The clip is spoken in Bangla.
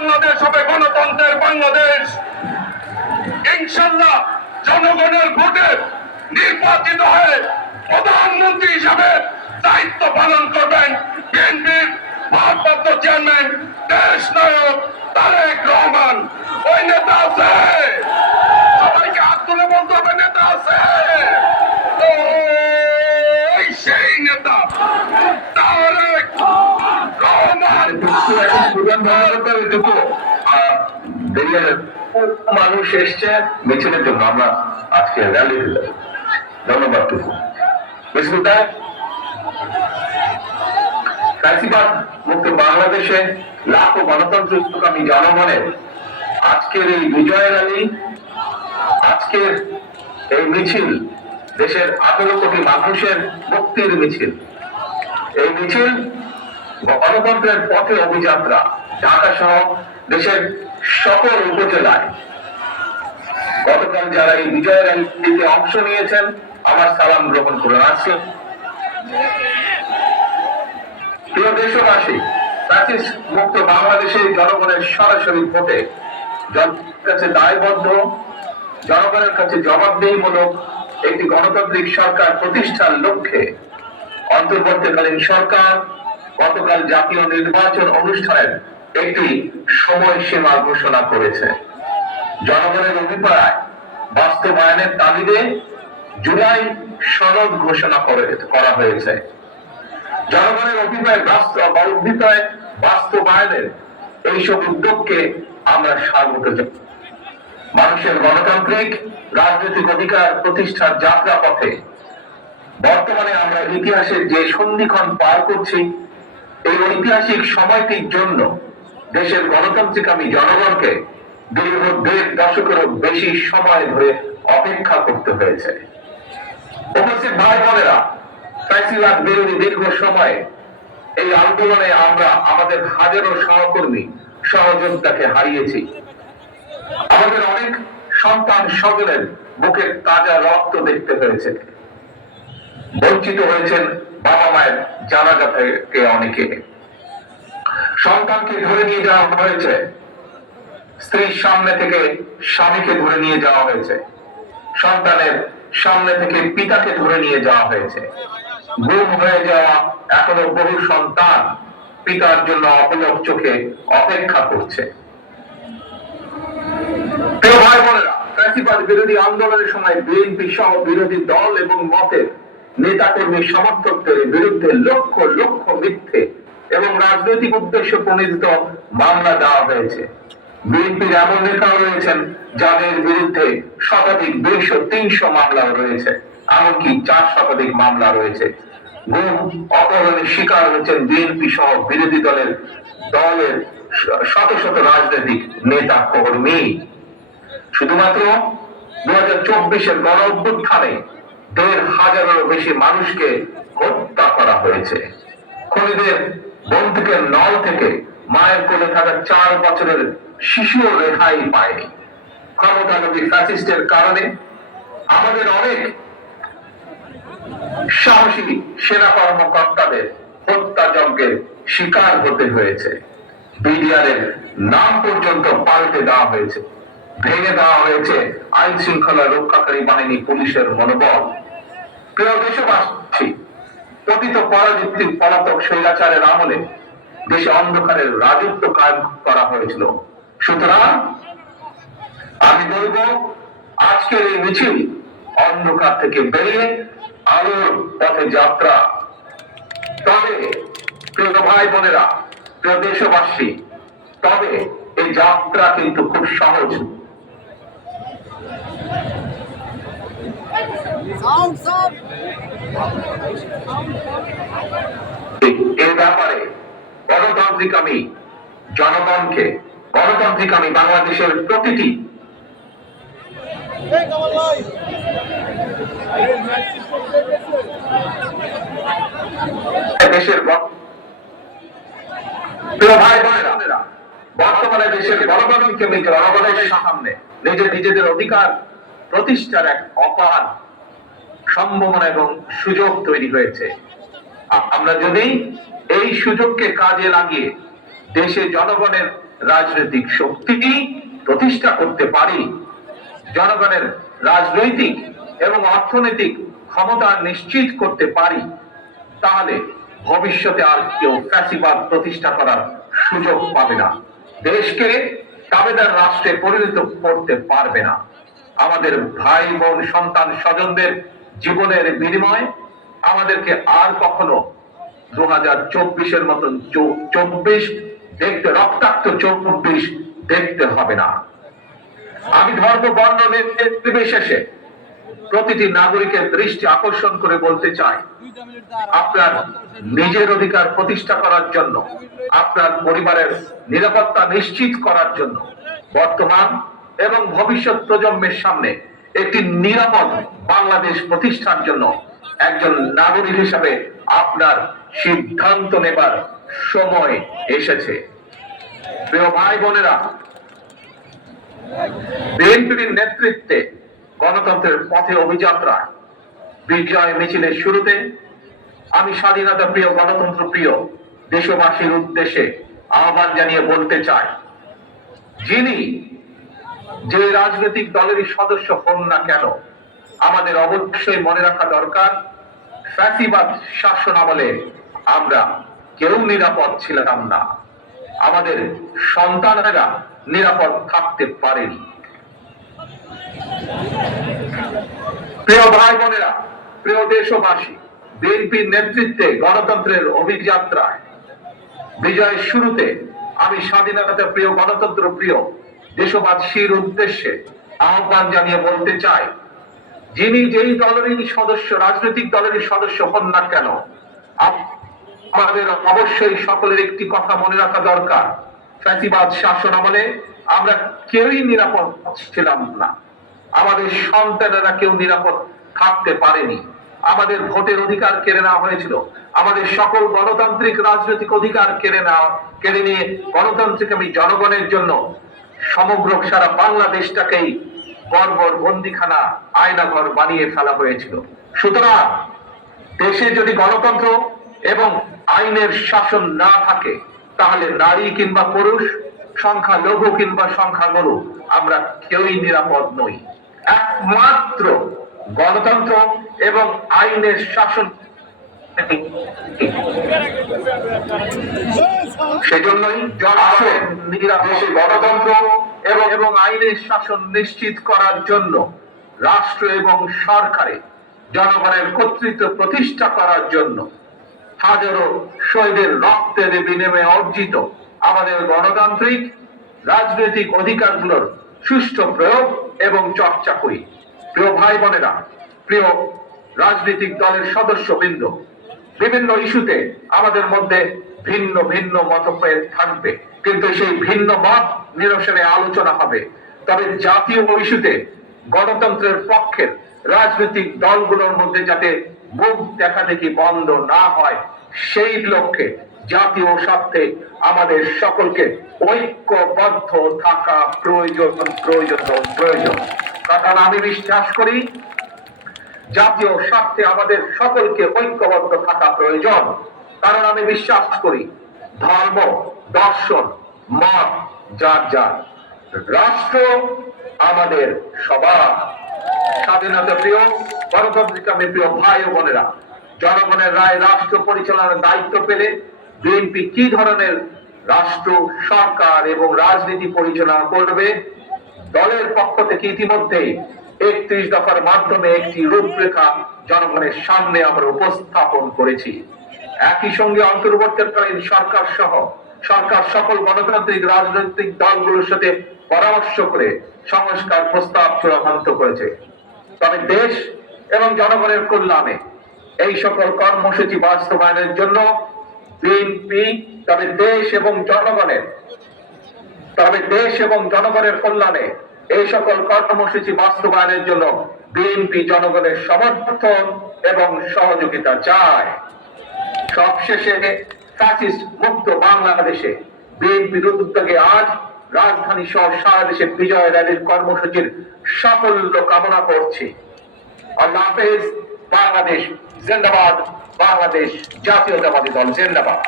বাংলাদেশ হবে গণতন্ত্রের বাংলাদেশ। ইনশাল্লাহ জনগণের ভোটে নির্বাচিত হয়ে প্রধানমন্ত্রী হিসাবে দায়িত্ব পালন করবেন বিএনপির ভারপ্রাপ্ত চেয়ারম্যান দেশ নায়ক তারেক রহমান। ওই নেতা আছে সবাইকে হাত তুলে বলতে হবে নেতা আছে ওই সেই নেতা তারেক রহমান মানুষ এসছে মিছিলের জন্য আমরা আজকে র্যালি দিলাম ধন্যবাদ বিস্মিতা ফ্যাসিবাদ মুক্ত বাংলাদেশে লাখো গণতন্ত্রকামী জনগণের আজকের এই বিজয় র্যালি আজকের এই মিছিল দেশের আঠারো কোটি মানুষের মুক্তির মিছিল। এই মিছিল গণতন্ত্রের পথে অভিযাত্রা ঢাকা সহ দেশের সকল উপজেলায় গতকাল যারা এই বিজয় র্যালিতে অংশ নিয়েছেন, আমার সালাম গ্রহণ করুন আজকে প্রিয় দেশবাসী প্রাচীন মুক্ত বাংলাদেশের জনগণের সরাসরি ভোটে জনগণের কাছে দায়বদ্ধ, জনগণের কাছে জবাবদেহিমূলক একটি গণতান্ত্রিক সরকার প্রতিষ্ঠার লক্ষ্যে অন্তর্বর্তীকালীন সরকার, গতকাল জাতীয় নির্বাচন অনুষ্ঠানের একটি সময়সীমা ঘোষণা করেছে। জনগণের অভিপ্রায় বাস্তবায়নের তাগিদে জুলাই সনদ ঘোষণা করে হয়েছে। জনগণের অভিপ্রায় অভিপ্রায় বাস্তবায়নের এইসব উদ্যোগকে আমরা স্বাগত মানুষের গণতান্ত্রিক, রাজনৈতিক অধিকার প্রতিষ্ঠার যাত্রা পথে বর্তমানে আমরা ইতিহাসের যে সন্ধিক্ষণ পার করছি, এই ঐতিহাসিক সময়টির জন্য দেশের গণতান্ত্রিক আমি জনগণকে দীর্ঘ দেড় দশকেরও বেশি সময় ধরে অপেক্ষা করতে হয়েছে। উপস্থিত ভাই বোনেরা, ফ্যাসিবাদ বিরোধী দীর্ঘ সময়ে এই আন্দোলনে আমরা আমাদের হাজারো সহকর্মী সহযোগিতাকে হারিয়েছি। আমাদের অনেক সন্তান স্বজনের বুকের তাজা রক্ত দেখতে হয়েছে। বঞ্চিত হয়েছেন বাবা মায়ের জানাজা থেকে অনেকে। সন্তানকে ধরে নিয়ে যাওয়া হয়েছে। স্ত্রীর সামনে থেকে স্বামীকে ধরে নিয়ে যাওয়া হয়েছে। সন্তানের সামনে থেকে পিতাকে ধরে নিয়ে যাওয়া হয়েছে। গুম হয়ে যাওয়া এখনও বহু সন্তান পিতার জন্য অপলক চোখে অপেক্ষা করছে। বিরোধী আন্দোলনের সময় বিএনপি সহ বিরোধী দল এবং মতের নেতাকর্মী সমর্থকদের বিরুদ্ধে লক্ষ লক্ষ মিথ্যে এবং রাজনৈতিক উদ্দেশ্য প্রণীত মামলা দেওয়া হয়েছে। বিএনপির এমন নেতাও রয়েছেন যাদের বিরুদ্ধে শতাধিক, দুইশো, তিনশো মামলাও রয়েছে। এমনকি চার শতাধিক মামলা রয়েছে। গুম, অপহরণের শিকার হয়েছেন বিএনপি সহ বিরোধী দলের দলের শত শত রাজনৈতিক নেতা, কর্মী। শুধুমাত্র দু হাজার চব্বিশের গণ অভ্যুত্থানে দেড় হাজারেরও বেশি মানুষকে হত্যা করা হয়েছে। খুনিদের বন্দুকের নল থেকে মায়ের কোলে থাকা চার বছরের শিশুও রেহাই পায়নি। ক্ষমতালোভী ফ্যাসিস্টের কারণে আমাদের অনেক সাহসী সেনা কর্মকর্তাদের হত্যাযজ্ঞের শিকার হতে হয়েছে। বিডিআরের নাম পর্যন্ত পাল্টে দেওয়া হয়েছে। ভেঙে দেওয়া হয়েছে আইন শৃঙ্খলা রক্ষাকারী বাহিনী পুলিশের মনোবল। প্রিয় দেশবাসী পতিত পরাজিতির পলাতক স্বৈরাচারের আমলে দেশে অন্ধকারের রাজত্ব কায়েম করা হয়েছিল। সুতরাং আমি বলব, আজকের এই মিছিল অন্ধকার থেকে বেরিয়ে আলোর পথে যাত্রা। তবে, প্রিয় ভাই বোনেরা, প্রিয় দেশবাসী, তবে এই যাত্রা কিন্তু খুব সহজ। ব্যাপারে গণতান্ত্রিক আমি জনগণকে, গণতান্ত্রিক আমি বাংলাদেশের প্রতিটি. দেশের বর্তমানে দেশের গণতান্ত্রিক জনগণের সামনে নিজের নিজেদের অধিকার প্রতিষ্ঠার এক অপার সম্ভাবনা এবং সুযোগ তৈরি হয়েছে। আমরা যদি এই সুযোগকে কাজে লাগিয়ে দেশে জনগণের রাজনৈতিক শক্তি প্রতিষ্ঠা করতে পারি, জনগণের রাজনৈতিক এবং অর্থনৈতিক ক্ষমতা নিশ্চিত করতে পারি, তাহলে ভবিষ্যতে আর কেউ ফ্যাসিবাদ প্রতিষ্ঠা করার সুযোগ পাবে না। দেশকে দাবেদার রাষ্ট্রে পরিণত করতে পারবে না। আমাদের ভাই বোন, সন্তান, স্বজনদের জীবনের বিনিময়ে আমাদেরকে আর কখনো দু হাজার চব্বিশের মতন চব্বিশ দেখতে, রক্তাক্ত চব্বিশ দেখতে হবে না। আমি ধর্ম, বর্ণ নির্বিশেষে প্রতিটি নাগরিকের দৃষ্টি আকর্ষণ করে বলতে চাই, আপনার নিজের অধিকার প্রতিষ্ঠা করার জন্য, আপনার পরিবারের নিরাপত্তা নিশ্চিত করার জন্য, বর্তমান এবং ভবিষ্যৎ প্রজন্মের সামনে একটি নিরাপদ বাংলাদেশ প্রতিষ্ঠার জন্য একজন নাগরিক হিসাবে আপনার সিদ্ধান্ত নেবার সময় এসেছে। প্রিয় ভাই বোনেরা, বিএনপির নেতৃত্বে গণতন্ত্রের পথে অভিযাত্রায় বিজয় মিছিলের শুরুতে আমি স্বাধীনতা প্রিয়, গণতন্ত্র প্রিয়, দেশবাসীর উদ্দেশ্যে আহ্বান জানিয়ে বলতে চাই, যিনি যে রাজনৈতিক দলেরই সদস্য হন না কেন আমাদের অবশ্যই মনে রাখা দরকার, ফ্যাসিবাদ শাসন আমলে আমরা কেউ নিরাপদ ছিলাম না। আমাদের সন্তানেরা নিরাপদ থাকতে পারেনি। প্রিয় ভাই বোনেরা, প্রিয় দেশবাসী বিএনপির নেতৃত্বে গণতন্ত্রের অভিযাত্রায় বিজয়ের শুরুতে আমি স্বাধীনতা প্রিয়, গণতন্ত্র প্রিয় দেশবাসীর উদ্দেশ্যে আহ্বান জানিয়ে বলতে চাই যিনি যেই দলেরই সদস্য, রাজনৈতিক দলেরই সদস্য হন না কেন আমাদের অবশ্যই সকলের একটি কথা মনে রাখা দরকার। ফ্যাসিবাদ শাসন আমলে আমরা কেউই নিরাপদ ছিলাম না। আমাদের সন্তানেরা কেউ নিরাপদ থাকতে পারেনি। আমাদের ভোটের অধিকার কেড়ে নেওয়া হয়েছিল। আমাদের সকল গণতান্ত্রিক রাজনৈতিক অধিকার কেড়ে নেওয়া, কেড়ে নিয়ে গণতান্ত্রিক আমি জনগণের জন্য সমগ্র সারা বাংলাদেশটাকেই বর্বর বন্দিখানা আয়নাঘর বানিয়ে ফেলা হয়েছিল। সুতরাং দেশে যদি গণতন্ত্র এবং আইনের শাসন না থাকে, তাহলে নারী কিংবা পুরুষ, সংখ্যা লঘু কিংবা সংখ্যা গরু আমরা কেউই নিরাপদ নই। একমাত্র গণতন্ত্র এবং আইনের শাসন সেজন্যই গণতন্ত্র এবং আইনের শাসন নিশ্চিত করার জন্য রাষ্ট্র এবং সরকারে জনগণের কর্তৃত্ব প্রতিষ্ঠা করার জন্য হাজারো শহীদের রক্তের বিনিময়ে অর্জিত আমাদের গণতান্ত্রিক রাজনৈতিক অধিকারগুলোর সুষ্ঠু প্রয়োগ এবং চর্চা করি। প্রিয় ভাই বোনেরা, প্রিয় রাজনৈতিক দলের সদস্যবৃন্দ, বিভিন্ন ইস্যুতে আমাদের মধ্যে ভিন্ন ভিন্ন মতভেদ থাকবে। কিন্তু সেই ভিন্ন মত নিরসনে আলোচনা হবে। তবে জাতীয় ইস্যুতে গণতন্ত্রের পক্ষের রাজনৈতিক দলগুলোর মধ্যে যাতে মুখ দেখা দেখি বন্ধ না হয়, সেই লক্ষ্যে জাতীয় স্বার্থে আমাদের সকলকে ঐক্যবদ্ধ থাকা প্রয়োজন প্রয়োজন প্রয়োজন। কারণ আমি বিশ্বাস করি, জাতীয় স্বার্থে আমাদের সকলকে ঐক্যবদ্ধ থাকা প্রয়োজন। কারণ আমি বিশ্বাস করি, ধর্ম, দর্শন, মত যার যার। রাষ্ট্র আমাদের সবার। স্বাধীনতা প্রিয় গণতান্ত্রিক প্রিয় ভাই বোনেরা, জনগণের রায় রাষ্ট্র পরিচালনার দায়িত্ব পেলে বিএনপি কি ধরনের রাষ্ট্র, সরকার এবং রাজনীতি পরিচালনা করবে? দলের পক্ষ থেকে ইতিমধ্যে একত্রিশ দফার মাধ্যমে একটি রূপরেখা জনগণের সামনে আমরা উপস্থাপন করেছি। একই সঙ্গে অন্তর্বর্তীকালীন সরকার সহ সরকার সকল গণতান্ত্রিক রাজনৈতিক দলগুলোর সাথে পরামর্শ করে সংস্কার প্রস্তাব চূড়ান্ত করেছে। তবে দেশ এবং জনগণের কল্যাণে এই সকল কর্মসূচি বাস্তবায়নের জন্য বিএনপি, তবে দেশ এবং জনগণের, তবে দেশ এবং জনগণের কল্যাণে এই সকল কর্মসূচি বাস্তবায়নের জন্য বিএনপি জনগণের সমর্থন এবং সহযোগিতা চায়। সবশেষে ফ্যাসিস্ট মুক্ত বাংলাদেশে বিএনপির উদ্যোগে আজ রাজধানী সহ সারা দেশে বিজয় র্যালির কর্মসূচির সাফল্য কামনা করছি। আল্লাহ হাফেজ, বাংলাদেশ জিন্দাবাদ, বাংলাদেশ জাতীয়তাবাদী দল জিন্দাবাদ।